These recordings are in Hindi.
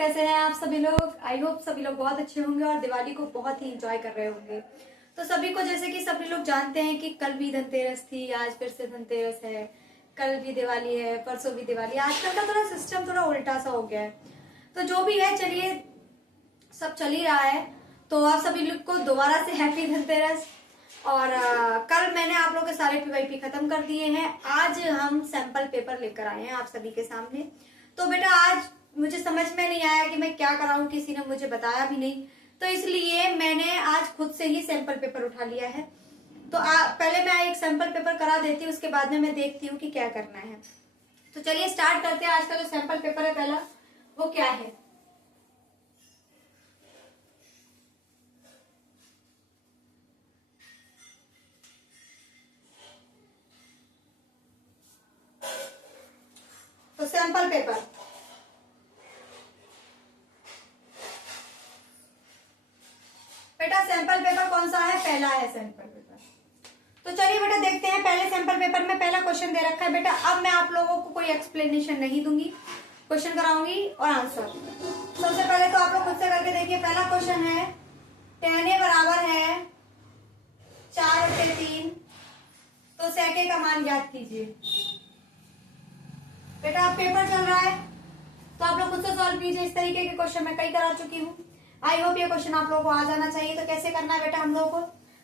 कैसे हैं आप सभी लोग। आई होप सभी लोग बहुत अच्छे होंगे और दिवाली को बहुत ही एंजॉय कर रहे होंगे। तो सभी को जैसे कि सभी लोग जानते हैं कि कल भी धनतेरस थी, आज फिर से धनतेरस है, कल भी दिवाली है, परसों भी दिवाली। आजकल का थोड़ा सिस्टम थोड़ा उल्टा सा हो गया है। तो जो भी है चलिए, सब चल ही रहा है। तो आप सभी लोग को दोबारा से हैप्पी धनतेरस। और कल मैंने आप लोगों के सारे पीवाईपी खत्म कर दिए हैं। आज हम सैंपल पेपर लेकर आए हैं आप सभी के सामने। तो बेटा आज मुझे समझ में नहीं आया कि मैं क्या कराऊं, किसी ने मुझे बताया भी नहीं, तो इसलिए मैंने आज खुद से ही सैंपल पेपर उठा लिया है। तो पहले मैं एक सैंपल पेपर करा देती हूँ, उसके बाद में मैं देखती हूँ कि क्या करना है। तो चलिए स्टार्ट करते हैं। आज का जो सैंपल पेपर है पहला, वो क्या है। तो सैंपल पेपर बेटा, सैंपल पेपर कौन सा है, पहला है सैंपल पेपर। तो चलिए बेटा देखते हैं। पहले सैंपल पेपर में पहला क्वेश्चन दे रखा है बेटा। अब मैं आप लोगों को कोई एक्सप्लेनेशन नहीं दूंगी, क्वेश्चन कराऊंगी और आंसर। सबसे पहले तो आप लोग खुद से करके देखिए। पहला क्वेश्चन है, टेन बराबर है 4/3, तो सेके का मान ज्ञात कीजिए। बेटा अब पेपर चल रहा है तो आप लोग खुद से सॉल्व कीजिए। इस तरीके के क्वेश्चन मैं कई करा चुकी हूँ। आई होप ये क्वेश्चन आप लोगों को आ जाना चाहिए। तो कैसे करना है बेटा हम लोगों को,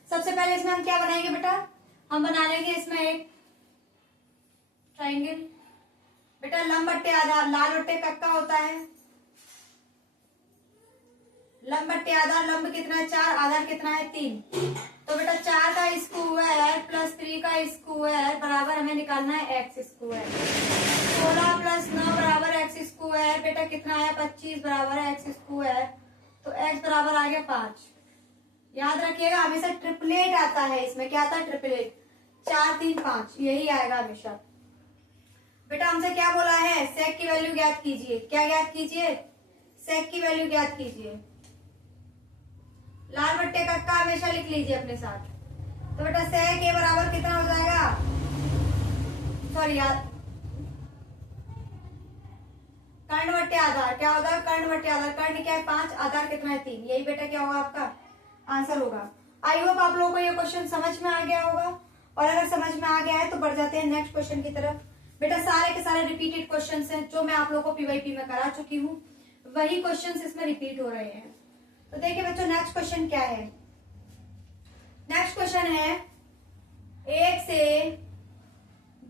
सबसे पहले इसमें हम क्या बनाएंगे बेटा, हम बना लेंगे इसमें एक ट्राइंगल। बेटा लंब बट्टे आधार, लाल बट्टे कक्का होता है। लंब बट्टे आधार, लंब कितना है 4, आधार कितना है 3। तो बेटा 4 का स्क्वायर प्लस 3 का स्क्वायर बराबर हमें निकालना है एक्स स्क्वायर। 16 प्लस 9 बराबर एक्स स्क्वायर। बेटा कितना है 25 बराबर है एक्स स्क्वायर। तो एक्स बराबर आ गया 5। याद रखिएगा हमेशा ट्रिपलेट आता है इसमें। क्या आता है, ट्रिपलेट। 4 3 5 यही आएगा हमेशा। बेटा हमसे क्या बोला है, सेक की वैल्यू ज्ञात कीजिए। क्या ज्ञात कीजिए, सेक की वैल्यू ज्ञात कीजिए। लाल बट्टे कक्का हमेशा लिख लीजिए अपने साथ। तो बेटा सेक ए बराबर कितना हो जाएगा, सॉरी यार, कर्ण बट्टे आधार। क्या होगा, कर्ण बट्टे आधार। कर्ण क्या है 5, आधार कितना है 3। यही बेटा क्या होगा आपका आंसर होगा। आई होप आप लोगों को ये क्वेश्चन समझ में आ गया होगा। और अगर समझ में आ गया है तो बढ़ जाते हैं नेक्स्ट क्वेश्चन की तरफ। बेटा सारे के सारे रिपीटेड क्वेश्चन हैं जो मैं आप लोगों को पीवाईपी में करा चुकी हूँ, वही क्वेश्चन इसमें रिपीट हो रहे हैं। तो देखिए बच्चों नेक्स्ट क्वेश्चन क्या है। नेक्स्ट क्वेश्चन है 1 से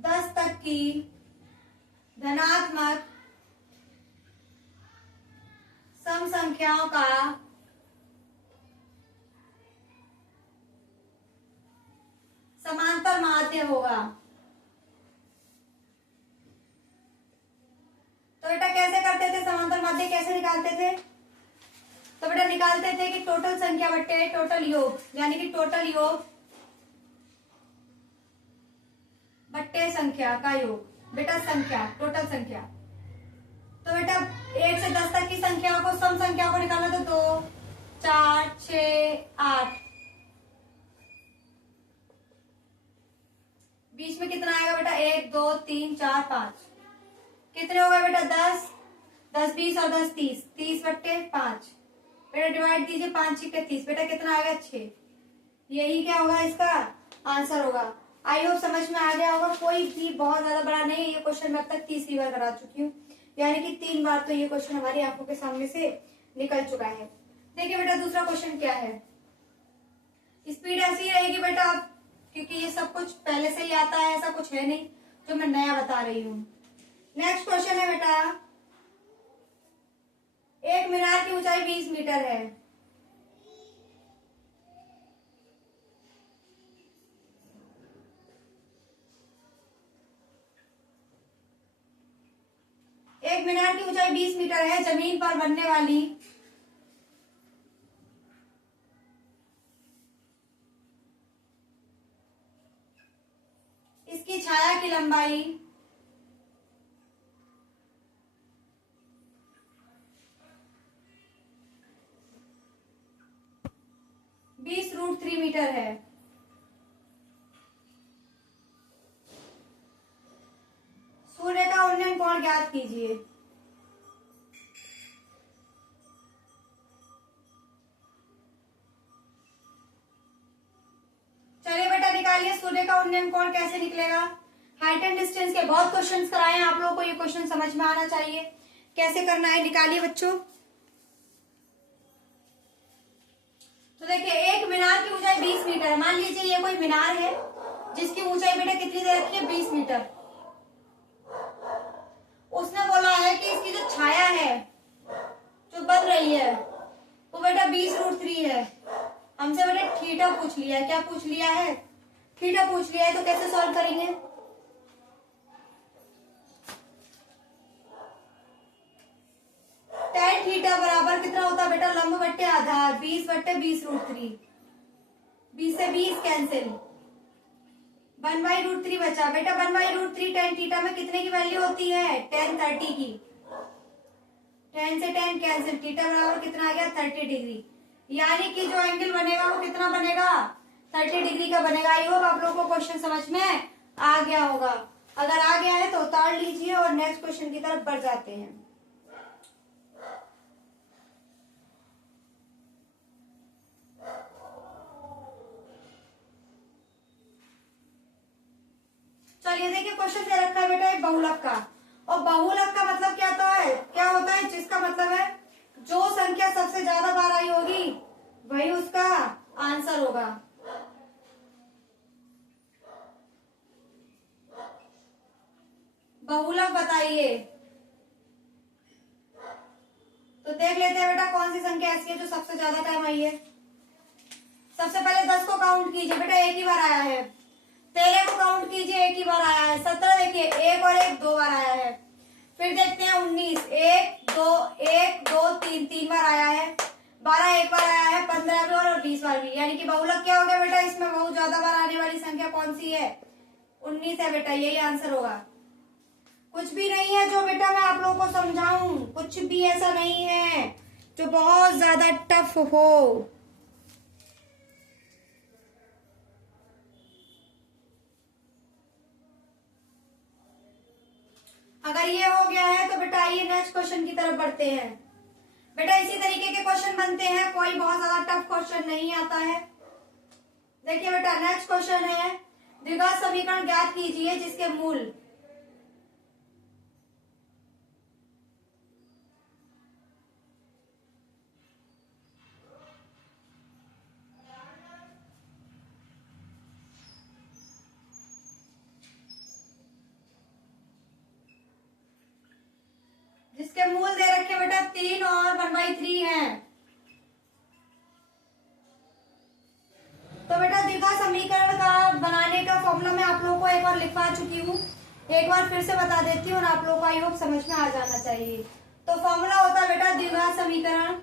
10 तक की धनात्मक सम संख्याओं का समांतर माध्य होगा। तो बेटा कैसे करते थे, समांतर माध्य कैसे निकालते थे। तो बेटा निकालते थे कि टोटल संख्या बट्टे टोटल योग, यानी कि टोटल योग बट्टे संख्या का योग। बेटा संख्या, टोटल संख्या। तो बेटा 1 से 10 तक की संख्याओं को, सम संख्याओं को निकाला तो 2 4 6 8। बीच में कितना आएगा बेटा 1 2 3 4 5। कितने हो गए बेटा 10 10 20 और 10 30, 30/5। बेटा डिवाइड दीजिए, 5 6 30। बेटा कितना आएगा 6। यही क्या होगा इसका आंसर होगा। आई होप समझ में आ गया होगा। कोई भी बहुत ज्यादा बड़ा नहीं है। ये क्वेश्चन मैं अब तक 3री बार करा चुकी हूँ, यानी कि 3 बार तो ये क्वेश्चन हमारी आंखों के सामने से निकल चुका है। देखिए बेटा दूसरा क्वेश्चन क्या है। स्पीड ऐसी ही रहेगी बेटा अब, क्योंकि ये सब कुछ पहले से ही आता है, ऐसा कुछ है नहीं जो मैं नया बता रही हूँ। नेक्स्ट क्वेश्चन है बेटा, एक मीनार की ऊंचाई 20 मीटर है। एक मीनार की ऊंचाई 20 मीटर है। जमीन पर बनने वाली इसकी छाया की लंबाई 20√3 मीटर है। सूर्य का उन्नयन कोण ज्ञात कीजिए। निकालिए सूर्य का उन्नयन कोण कैसे निकलेगा। हाइट एंड डिस्टेंस के बहुत क्वेश्चंस कराए हैं आप लोगों को, ये क्वेश्चन समझ में आना चाहिए कैसे करना है। निकालिए बच्चों। तो देखिए एक मीनार की ऊंचाई 20 मीटर है। मान लीजिए ये कोई मीनार है जिसकी ऊंचाई बेटा कितनी दे रखी है 20 मीटर। उसने बोला है कि इसकी जो छाया है जो बन रही है वो बेटा 20√3 है। हमसे बेटा थीटा पूछ लिया है। क्या पूछ लिया है? थीटा पूछ लिया है। तो कैसे सॉल्व करेंगे? tan थीटा बराबर कितना होता है बेटा? लंब बट्टे आधार 20/20√3। 20 से 20 कैंसिल, 1/√3 बचा बेटा। 1/√3 tan थीटा में कितने की वैल्यू होती है? tan 30 की। tan से tan कैंसिल, थीटा बराबर कितना आ गया? 30 डिग्री। यानी कि जो एंगल बनेगा वो कितना बनेगा? 30 डिग्री का बनेगा। आई होप आप लोगों को क्वेश्चन समझ में आ गया होगा। अगर आ गया है तो उतार लीजिए और नेक्स्ट क्वेश्चन की तरफ बढ़ जाते हैं। चलिए देखिए क्वेश्चन दे रखा है बेटा एक बहुलक का। और बहुलक का मतलब क्या होता है? जिसका मतलब है जो संख्या सबसे ज्यादा बार आई होगी वही उसका आंसर होगा। बहुलक बताइए। तो देख लेते हैं बेटा कौन सी संख्या ऐसी है जो सबसे ज्यादा टाइम आई है। सबसे पहले 10 को काउंट कीजिए बेटा, एक ही बार आया है। 13 को काउंट कीजिए, एक ही बार आया है। 17 देखिए एक और एक 2 बार आया है। फिर देखते हैं 19, 1 2 3 बार आया है। 12 एक बार आया है, 15 भी और 20 बार भी। यानी कि बहुलक क्या हो गया बेटा? इसमें बहुत ज्यादा बार आने वाली संख्या कौन सी है? 19 है बेटा, यही आंसर होगा। कुछ भी नहीं है जो बेटा मैं आप लोगों को समझाऊं, कुछ भी ऐसा नहीं है जो बहुत ज्यादा टफ हो। अगर ये हो गया है तो बेटा आइए नेक्स्ट क्वेश्चन की तरफ बढ़ते हैं। बेटा इसी तरीके के क्वेश्चन बनते हैं, कोई बहुत ज्यादा टफ क्वेश्चन नहीं आता है। देखिए बेटा नेक्स्ट क्वेश्चन है, द्विघात समीकरण ज्ञात कीजिए जिसके मूल दे रखे बेटा 3 और 1/3 हैं। तो बेटा द्विघात समीकरण का बनाने का फॉर्मूला मैं आप लोगों को एक बार लिखवा चुकी हूँ, एक बार फिर से बता देती हूँ और आप लोगों को आई होप समझ में आ जाना चाहिए। तो फॉर्मूला होता है बेटा द्विघात समीकरण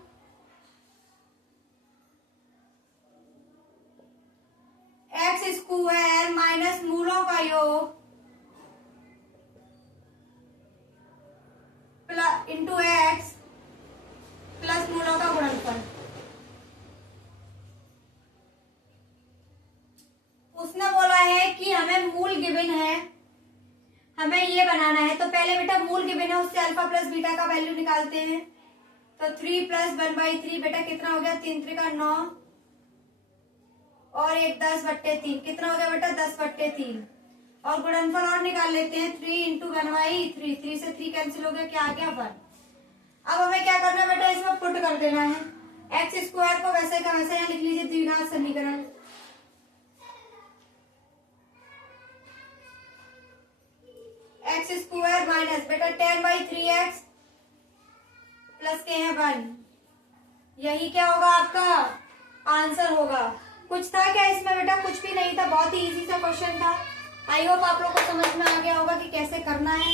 x² माइनस मूलों का योग इंटू x प्लस मूलों का गुणनफल। उसने बोला है कि हमें मूल गिवन है, हमें ये बनाना है। तो पहले बेटा मूल गिवन है उससे अल्फा प्लस बीटा का वैल्यू निकालते हैं। तो 3 + 1/3 बेटा कितना हो गया? 3 3 का 9 और 1 10/3 कितना हो गया बेटा? 10/3। और गुणनफल और निकाल लेते हैं 3 × 1/3। 3 से 3 कैंसिल हो गया, क्या आ गया? 1। अब हमें क्या करना है बेटा? इसमें पुट कर देना है। x² को वैसे का वैसे यहाँ लिख लीजिए द्विघात समीकरण। x² माइनस बेटा 10/3x प्लस के है 1। यही क्या होगा? आपका आंसर होगा। कुछ था क्या इसमें बेटा? कुछ भी नहीं था, बहुत ही इजी सा क्वेश्चन था। आई होप आप लोगों को समझ में आ गया होगा कि कैसे करना है।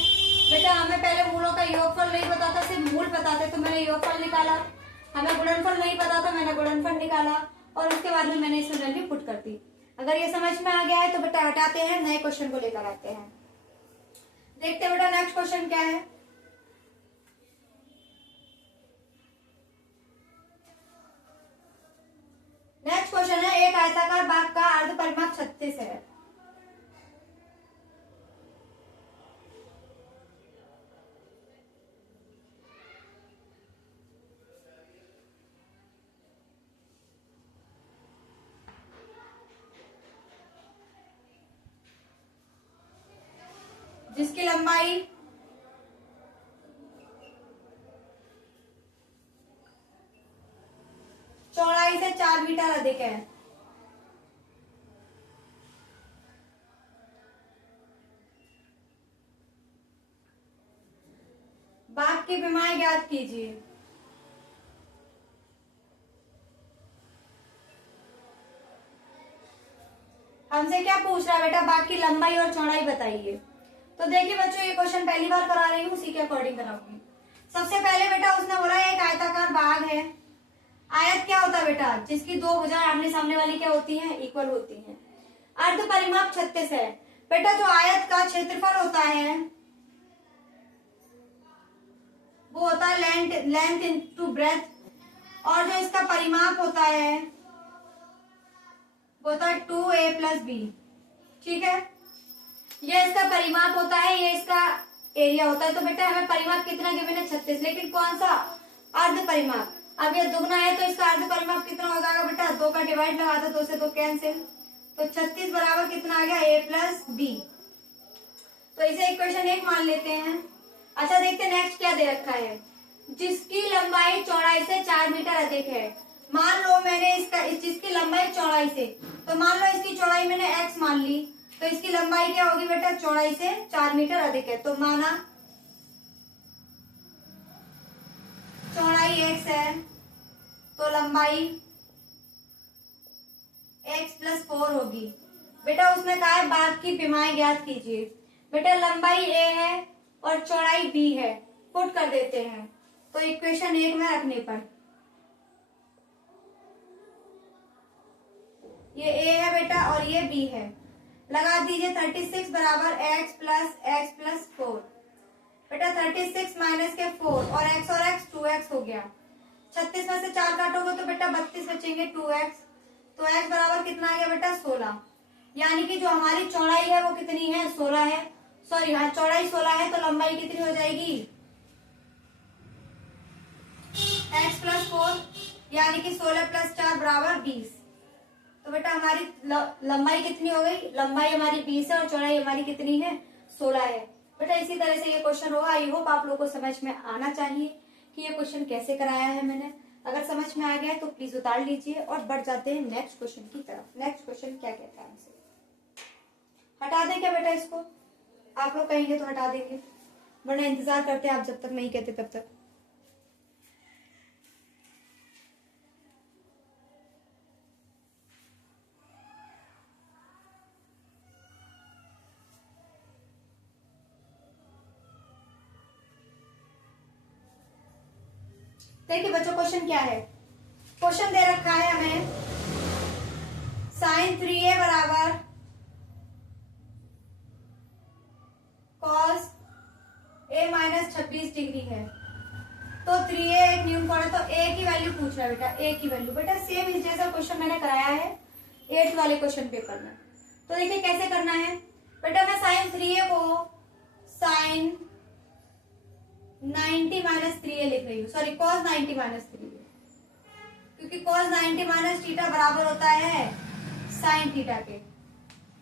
बेटा हमें पहले मूलों का योगफल नहीं पता था, सिर्फ मूल पता थे तो मैंने योगफल निकाला। हमें गुणनफल नहीं पता था, मैंने गुणनफल निकाला और उसके बाद में मैंने इसमें वैल्यू पुट कर दी। अगर ये समझ में आ गया है तो बेटा हटाते हैं, नए क्वेश्चन को लेकर आते हैं। देखते हैं बेटा नेक्स्ट क्वेश्चन क्या है। नेक्स्ट क्वेश्चन है, एक आयताकार बाग का अर्ध परिमाप 36 है। जिसकी लंबाई चौड़ाई से 4 मीटर अधिक है। बाघ की विमाएं ज्ञात कीजिए। हमसे क्या पूछ रहा है बेटा, बाघ की लंबाई और चौड़ाई बताइए। तो देखिए बच्चों, ये क्वेश्चन पहली बार करा रही हूँ, उसी के अकॉर्डिंग कराऊंगी। सबसे पहले बेटा उसने बोला एक आयताकार बाघ है। आयत क्या होता है बेटा, जिसकी दो भुजाएं आमने सामने वाली क्या होती हैं, इक्वल होती हैं। अर्ध परिमाप 36 है। बेटा जो आयत का क्षेत्रफल होता है वो होता है लेंथ इनटू ब्रेथ, और जो इसका परिमाप होता है वो होता है 2a + b। ठीक है, ये इसका परिमाप होता है, ये इसका एरिया होता है। तो बेटा हमें परिमाप कितना गिवन है, 36, लेकिन कौन सा, अर्ध परिमाप। अब ये दुगना है तो इसका अर्ध परिमाप कितना हो जाएगा बेटा, 2 का डिवाइड लगा दो, 2 से 2 कैंसिल, तो 36 बराबर कितना आ गया, a + b। तो इसे इक्वेशन 1 मान लेते हैं। अच्छा देखते हैं नेक्स्ट क्या दे रखा है, जिसकी लंबाई चौड़ाई से 4 मीटर अधिक है। मान लो मैंने जिसकी लंबाई चौड़ाई से, तो मान लो इसकी चौड़ाई मैंने x मान ली, तो इसकी लंबाई क्या होगी बेटा, चौड़ाई से 4 मीटर अधिक है। तो माना चौड़ाई x है तो लंबाई x + 4 होगी। बेटा उसने कहा है बाघ की विमाएं ज्ञात कीजिए। बेटा लंबाई a है और चौड़ाई b है, पुट कर देते हैं। तो इक्वेशन 1 में रखने पर ये a है बेटा और ये b है, लगा दीजिए 36 बराबर x + 4। बेटा 36 माइनस के 4 और x 2x हो गया। 36 में से 4 काटोगे तो बेटा 32 बचेंगे, 2x। तो x बराबर कितना आ गया बेटा, 16। यानी कि जो हमारी चौड़ाई है वो कितनी है, 16 है। सॉरी हाँ, चौड़ाई 16 है तो लंबाई कितनी हो जाएगी, x + 4, यानी कि 16 + 4 बराबर 20। तो बेटा हमारी लंबाई कितनी हो गई, लंबाई हमारी 20 है और चौड़ाई हमारी कितनी है, 16 है। बेटा इसी तरह से ये क्वेश्चन होगा। आई होप आप लोगों को समझ में आना चाहिए कि ये क्वेश्चन कैसे कराया है मैंने। अगर समझ में आ गया है तो प्लीज उतार लीजिए और बढ़ जाते हैं नेक्स्ट क्वेश्चन की तरफ। नेक्स्ट क्वेश्चन क्या कहता है हमसे, हटा दें क्या बेटा इसको, आप लोग कहेंगे तो हटा देंगे, वरना इंतजार करते हैं आप जब तक नहीं कहते तब तक। देखिए बच्चों क्वेश्चन क्या है, क्वेश्चन दे रखा है हमें sin 3a बराबर cos a - 26 डिग्री है। तो 3a एक न्यून कोण है, तो a की वैल्यू पूछ रहा है बेटा, a की वैल्यू। बेटा सेम इस जैसा क्वेश्चन मैंने कराया है 8th वाले क्वेश्चन पेपर में। तो देखिए कैसे करना है बेटा, मैं sin 3a को sin 90 - 3a लिख रही हूँ, सॉरी cos 90 - 3a, क्योंकि cos 90 - थीटा बराबर होता है sin थीटा के।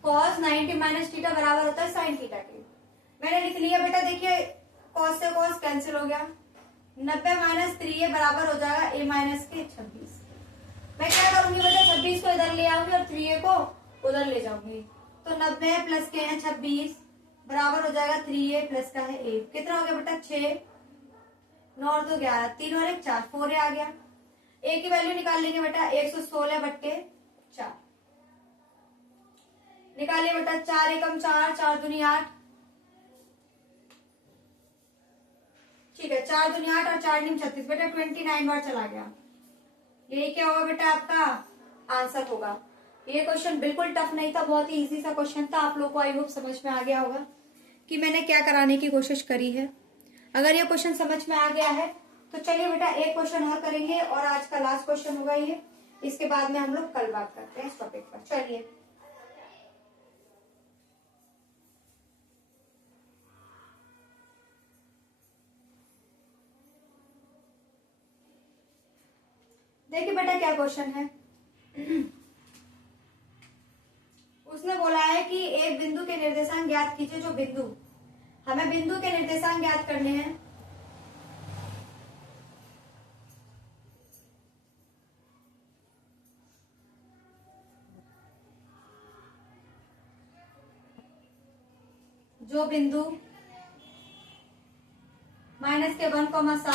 cos 90 - थीटा बराबर होता है sin थीटा के। मैंने लिख लिया बेटा, देखिए cos से cos कैंसिल हो गया, 90 - 3a बराबर हो जाएगा a - के 26। मैं क्या करूंगी बेटा, 26 को इधर ले आऊंगी और 3a को उधर ले जाऊंगी। तो 90 प्लस के हैं 26 बराबर हो जाएगा 3a प्लस का है 1। कितना हो गया बेटा, 6, 9 और 2 11, 3 और 1 4, 4a आ गया। a की वैल्यू निकाल लेंगे बेटा, 116/4 निकालिए बेटा, 4 एकम 4, 4 दूनी 8, ठीक है, 4 दूनी 8 और 4 नीम 36, बेटा 29 बार चला गया। यही क्या होगा बेटा, आपका आंसर होगा। ये क्वेश्चन बिल्कुल टफ नहीं था, बहुत ही इजी सा क्वेश्चन था। आप लोगों को आई होप समझ में आ गया होगा कि मैंने क्या कराने की कोशिश करी है। अगर ये क्वेश्चन समझ में आ गया है तो चलिए बेटा एक क्वेश्चन और करेंगे और आज का लास्ट क्वेश्चन होगा ये। इसके बाद में हम लोग कल बात करते हैं इस टॉपिक पर। चलिए देखिए बेटा क्या क्वेश्चन है। उसने बोला है कि एक बिंदु के निर्देशांक ज्ञात कीजिए जो बिंदु हमें बिंदु के निर्देशांक ज्ञात करने हैं। जो बिंदु -1,7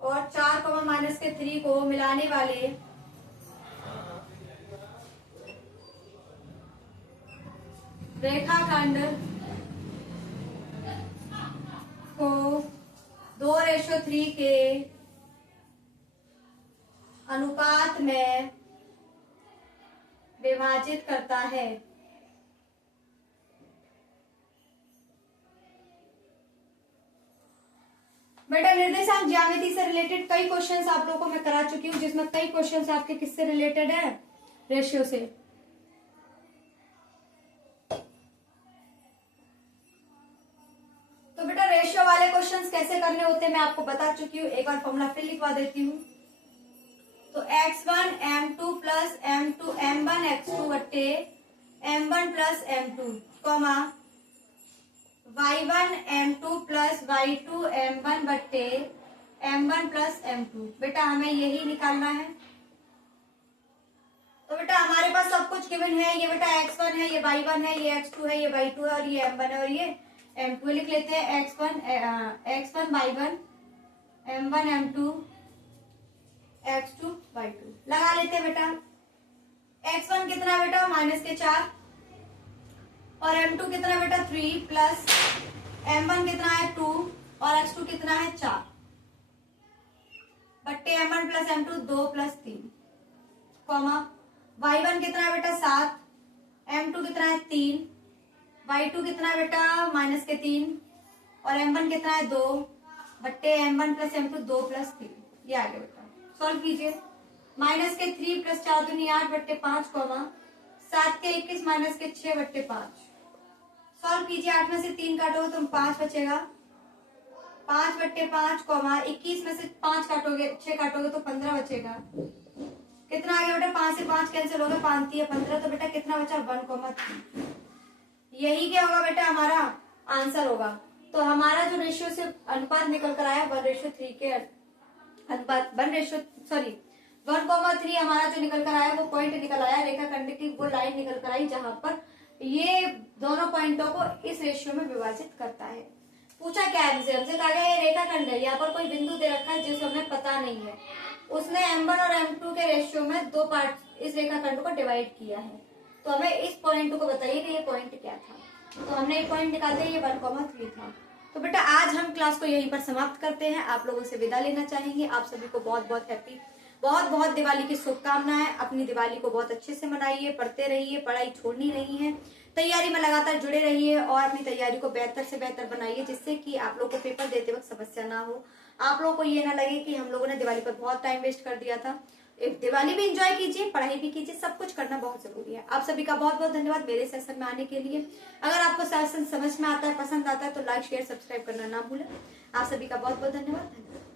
और 4, -3 को मिलाने वाले रेखाखंड को 2:3 के अनुपात में विभाजित करता है। बेटा निर्देशांक ज्यामिति से रिलेटेड कई क्वेश्चंस आप लोगों को मैं करा चुकी हूँ, जिसमें कई क्वेश्चंस आपके किससे रिलेटेड है, रेशियो से। तो बेटा रेशियो वाले क्वेश्चंस कैसे करने होते हैं मैं आपको बता चुकी हूँ, एक बार फॉर्मूला फिर लिखवा देती हूँ। तो x1 m2 plus m2 m1 x2 बट्टे m1 plus m2 comma y1 m2 plus y2 m1 बट्टे m1 प्लस m2। बेटा हमें यही निकालना है। तो बेटा हमारे पास सब कुछ गिवन है, ये बेटा x1 है, ये y1 है, ये x2 है, ये y2 है और ये m1 है और ये m2 लिख लेते हैं। x1 y1 m1 m2 x2 y2 लगा लेते हैं बेटा। x1 कितना बेटा -4 और m2 कितना बेटा 3 प्लस m1 कितना है 2 और x2 कितना है 4 बट्टे m1 plus m2 2 plus 3 comma y1 कितना है बेटा 7, m2 कितना है 3, y2 कितना है बेटा -3 और m1 कितना है 2 बट्टे m1 प्लस m2 2 प्लस 3। ये आ गया बेटा, सॉल्व कीजिए। -3 प्लस 4 दूनी 8 बट्टे 5 कॉमा 7 के 21 -6 बट्टे 5। सॉल्व कीजिए, 8 में से 3 काटोगे तो 5 बचेगा, 5 बट्टे 5 कॉमा 21 में से 5 काटोगे 6 काटोगे तो 15 बचेगा। कितना आ गया बेटा, 5 से 5 कैंसिल हो गया, 5 3 15। तो बेटा कितना बचा 1,3। यही क्या होगा बेटा हमारा आंसर होगा। तो हमारा जो रेशियो से अनुपात निकल कर आया 1:3 के अनुपात 1,3 हमारा जो निकल कर आया वो पॉइंट निकल आया, रेखाखंड की वो लाइन निकल कर आई जहां पर ये दोनों पॉइंटों को इस रेशियो में विभाजित करता है। पूछा क्या है हमसे कहा गया ये रेखाखंड है, यहाँ पर कोई बिंदु दे रखा है जिसको हमें पता नहीं है, उसने m1 और m2 के रेशियो में 2 पार्ट इस रेखाखंड को डिवाइड किया है। तो हमें इस पॉइंट को बताइए कि ये पॉइंट क्या था। तो हमने ये पॉइंट निकालते हैं, ये 1,3 था। तो बेटा आज हम क्लास को यहीं पर समाप्त करते हैं, आप लोगों से विदा लेना चाहेंगे। आप सभी को बहुत बहुत हैप्पी, बहुत बहुत दिवाली की शुभकामनाएं। अपनी दिवाली को बहुत अच्छे से मनाइए, पढ़ते रहिए, पढ़ाई छोड़नी नहीं है, तैयारी में लगातार जुड़े रहिए और अपनी तैयारी को बेहतर से बेहतर बनाइए, जिससे कि आप लोग को पेपर देते वक्त समस्या ना हो, आप लोगों को ये ना लगे कि हम लोगों ने दिवाली पर बहुत टाइम वेस्ट कर दिया था। एक दिवाली भी एंजॉय कीजिए, पढ़ाई भी कीजिए, सब कुछ करना बहुत जरूरी है। आप सभी का बहुत बहुत धन्यवाद मेरे सेशन में आने के लिए। अगर आपको सेशन समझ में आता है, पसंद आता है तो लाइक शेयर सब्सक्राइब करना ना भूलें। आप सभी का बहुत बहुत धन्यवाद।